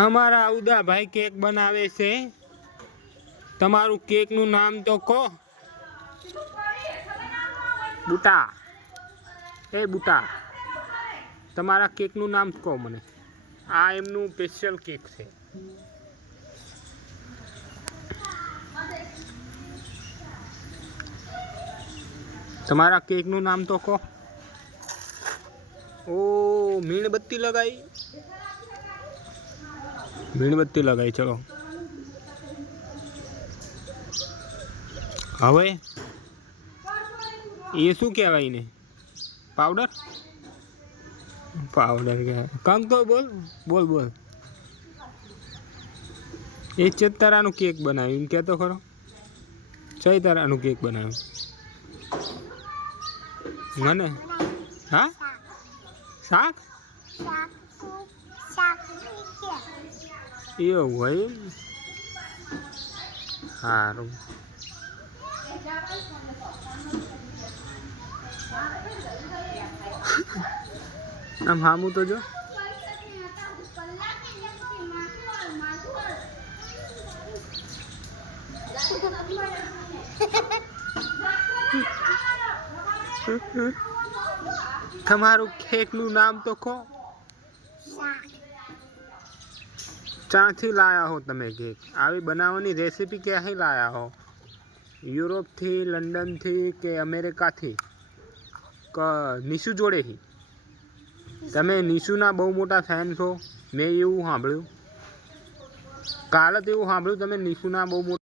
અમારા ઉદા ભાઈ કેક બનાવે છે। તમારું કેકનું નામ તો કહો। બુટા, એ બુટા, તમારા કેકનું નામ કહો મને। આ એમનું સ્પેશિયલ કેક છે। તમારા કેકનું નામ તો કહો। ઓ મીણબત્તી લગાઈ, મીણબત્તી લગાઈ, ચલો હવે એ શું કહેવાય ને? પાવડર, પાવડર કહેવાય। કંક તો બોલ બોલ બોલ। એ ચેતરાનું કેક બનાવ્યું એમ કહેતો ખરો? ચૈતરાનું કેક બનાવ્યું મને? હા, શાક એવું હોય એમ? સારું। આમ હામું તો જો। તમારું કેકનું નામ તો કહો। ક્યાંથી લાયા હો તમે કેક? આવી બનાવવાની રેસીપી ક્યાંથી લાયા હો? યુરોપથી, લંડનથી કે અમેરિકાથી કે નિશુ જોડેથી? તમે નિશુના બહુ મોટા ફેન છો, મેં એવું સાંભળ્યું। કાલે તો એવું સાંભળ્યું તમે નિશુના બહુ મોટા